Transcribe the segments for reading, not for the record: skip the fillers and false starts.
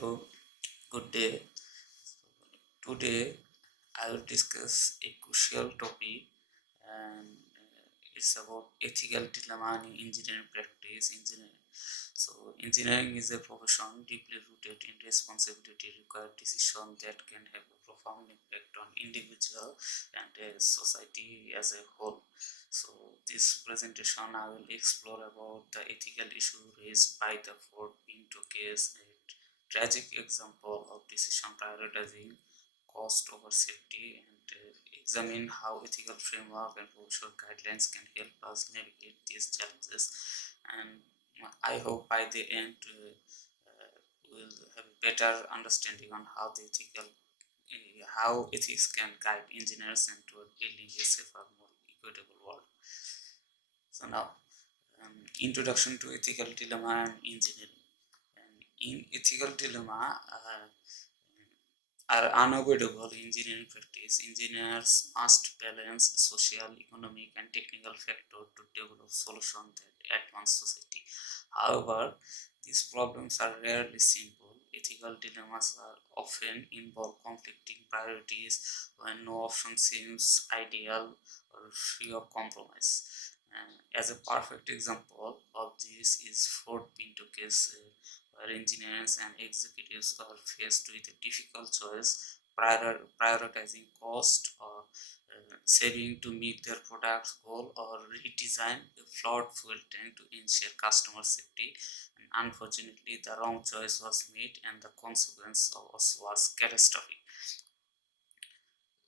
Hello, good day. Today I will discuss a crucial topic, and it's about ethical dilemma in engineering practice. Engineering is a profession deeply rooted in responsibility, required decision that can have a profound impact on individual and society as a whole. So, this presentation I will explore about the ethical issue raised by the Ford Pinto case, a tragic example of decision prioritizing cost over safety, and examine how ethical framework and professional guidelines can help us navigate these challenges. And I hope by the end we'll have a better understanding on how ethics can guide engineers and toward building a safer, more equitable world. So now, introduction to ethical dilemma and engineering. And in ethical dilemma, are unavoidable in engineering practice. Engineers must balance social, economic, and technical factors to develop solutions that advance society. However, these problems are rarely simple. Ethical dilemmas are often involve conflicting priorities when no option seems ideal or free of compromise. As a perfect example of this is Ford Pinto case, where engineers and executives are faced with a difficult choice, prioritizing cost or saving to meet their product's goal, or redesign a flawed fuel tank to ensure customer safety. And unfortunately, the wrong choice was made, and the consequence was catastrophic.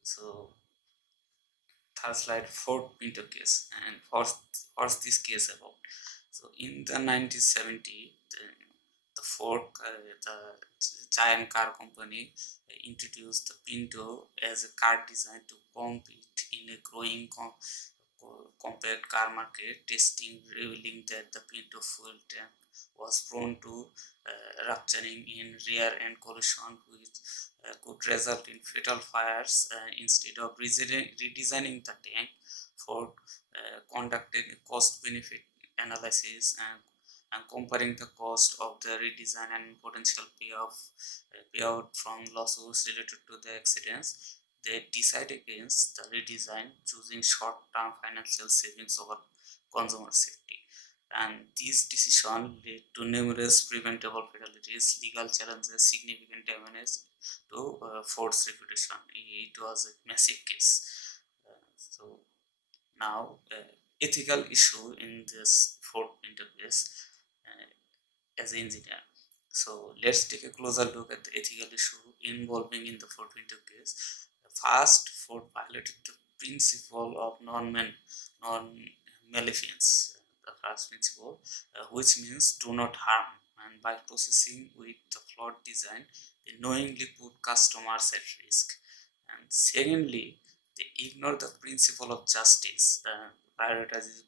So, third slide, Ford Pinto case. And what's this case about? So, in the 1970, the Ford, the giant car company, introduced the Pinto as a car designed to compete in a growing compact car market. Testing revealing that the Pinto fuel tank was prone to rupturing in rear end collision, which could result in fatal fires. Instead of redesigning the tank, Ford conducted a cost benefit analysis and comparing the cost of the redesign and potential payout from losses related to the accidents. They decide against the redesign, choosing short-term financial savings over consumer safety. And this decision led to numerous preventable fatalities, legal challenges, significant damage to Ford's reputation. It was a massive case. So now, ethical issue in this Ford Pinto case as an engineer. So let's take a closer look at the ethical issue involving in the Ford Pinto case. First, Ford violated the principle of non-maleficence, the first principle, which means do not harm. And by processing with the flawed design, they knowingly put customers at risk. And secondly, they ignore the principle of justice, prioritizing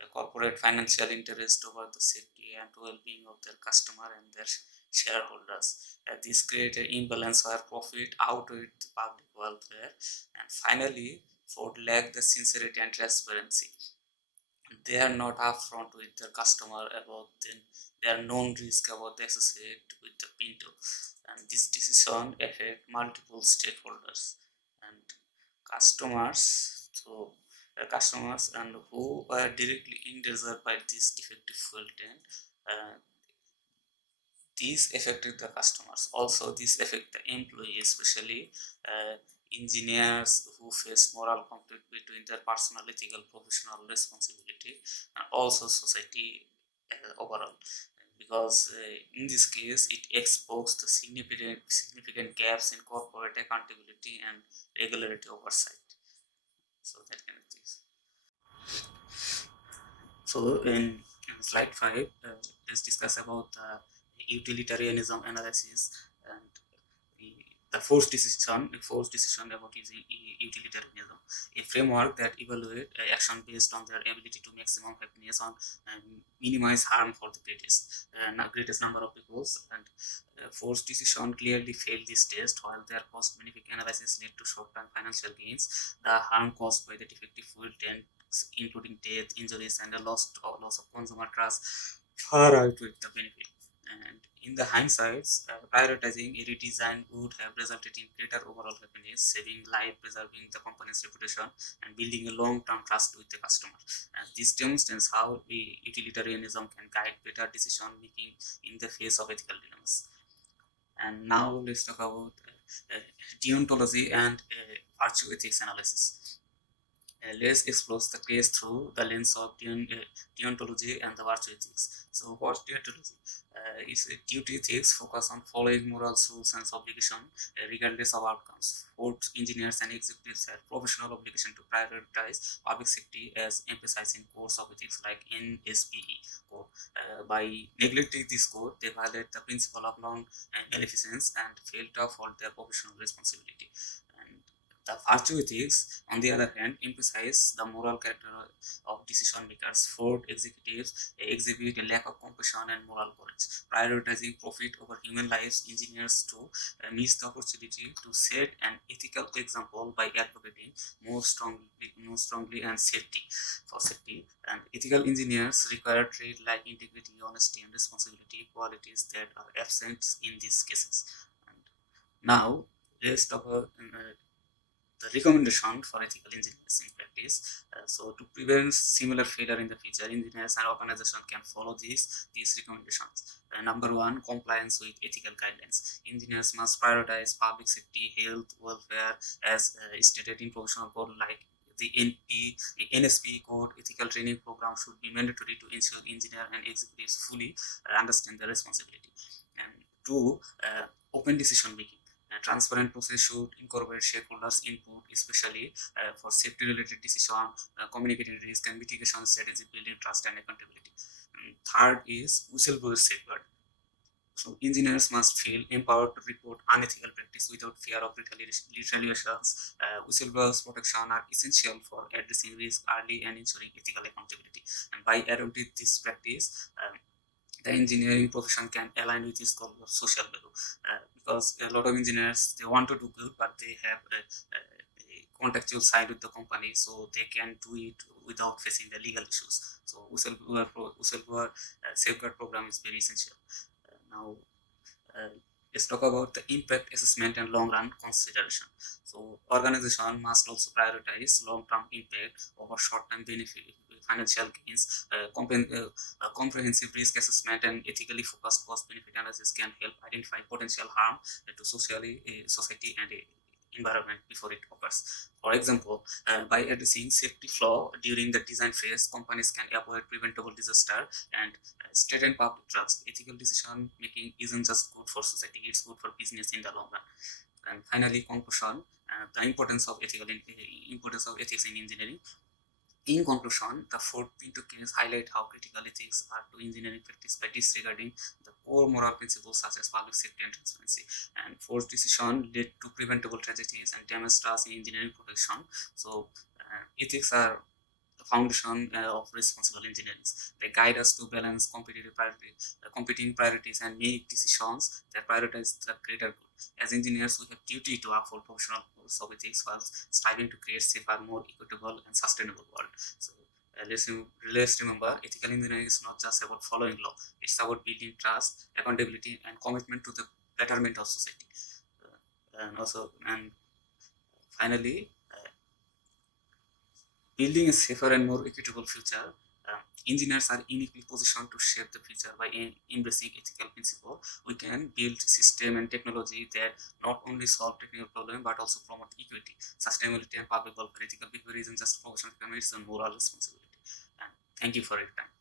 the corporate financial interest over the safety and well-being of their customer and their shareholders. This creates an imbalance where profit outweighs the public welfare. And finally, Ford lack the sincerity and transparency. They are not upfront with their customer about their known risk about the associate with the Pinto, and this decision affect multiple stakeholders and customers. So customers and who were directly endangered by this defective fuel tank. Uh, these affected the customers. Also, this affect the employees, especially engineers who face moral conflict between their personal, ethical, professional responsibility, and also society overall. Because in this case, it exposed the significant gaps in corporate accountability and regulatory oversight. So that kind of things. So in slide 5, let's discuss about the utilitarianism analysis and the, the forced decision about using utilitarianism, a framework that evaluate action based on their ability to maximum happiness on and minimize harm for the greatest number of people. And forced decision clearly failed this test. While their cost benefit analysis led to short-term financial gains, the harm caused by the defective fuel tanks, including death, injuries, and a loss of consumer trust, far outweighed the benefit. And in the hindsight, prioritizing a redesign would have resulted in greater overall happiness, saving life, preserving the company's reputation, and building a long-term trust with the customer. And this demonstrates how utilitarianism can guide better decision making in the face of ethical dilemmas. And now let's talk about deontology and virtue ethics analysis. Let's explore the case through the lens of deontology and the virtue ethics. So, what's deontology? Is duty ethics focus on following moral rules and obligation regardless of outcomes. Both engineers and executives have professional obligation to prioritize public safety as emphasized in codes of ethics like NSPE code. By neglecting this code, they violate the principle of non-maleficence and fail to uphold their professional responsibility. And the virtue ethics, on the other hand, emphasize the moral character of decision makers. Ford executives exhibit a lack of compassion and moral courage, prioritizing profit over human lives. Engineers to miss the opportunity to set an ethical example by advocating more strongly and safety. And ethical engineers require traits like integrity, honesty, and responsibility, qualities that are absent in these cases. And now let's talk about the recommendation for ethical engineers in practice. So to prevent similar failure in the future, engineers and organizations can follow these recommendations. Number one, compliance with ethical guidelines. Engineers must prioritize public safety, health, welfare as stated in professional code like the NSP code. Ethical training program should be mandatory to ensure engineers and executives fully understand their responsibility. And two, open decision making. A transparent process should incorporate shareholders' input, especially for safety-related decision, communicating risk and mitigation strategy, building trust and accountability. And third is whistleblower safeguard. So engineers must feel empowered to report unethical practice without fear of retaliations. Whistleblowers protection are essential for addressing risk early and ensuring ethical accountability. And by adopting this practice, the engineering profession can align with this goal of social value, because a lot of engineers, they want to do good but they have a contractual side with the company, so they can do it without facing the legal issues. So whistleblower safeguard program is very essential. Now let's talk about the impact assessment and long run consideration. So organization must also prioritize long term impact over short term benefit, financial gains. Comprehensive risk assessment and ethically focused cost benefit analysis can help identify potential harm to society and environment before it occurs. For example, by addressing safety flaw during the design phase, companies can avoid preventable disaster and strengthen public trust. Ethical decision making isn't just good for society; it's good for business in the long run. And finally, conclusion: the importance of ethics in engineering. In conclusion, the fourth Pinto case highlight how critical ethics are to engineering practice by disregarding the core moral principles such as public safety and transparency. And forced decision led to preventable tragedies and damage trust in engineering production. So, ethics are the foundation of responsible engineering. They guide us to balance competing priorities and make decisions that prioritize the greater good. As engineers, we have duty to uphold professional rules of ethics while striving to create safer, more equitable, and sustainable world. So let's remember, ethical engineering is not just about following law; it's about building trust, accountability, and commitment to the betterment of society. And finally, building a safer and more equitable future. Engineers are uniquely positioned to shape the future by embracing ethical principles. We can build system and technology that not only solve technical problems but also promote equity, sustainability, and public welfare. Ethical behavior isn't just a professional requirement; it's a moral responsibility. And thank you for your time.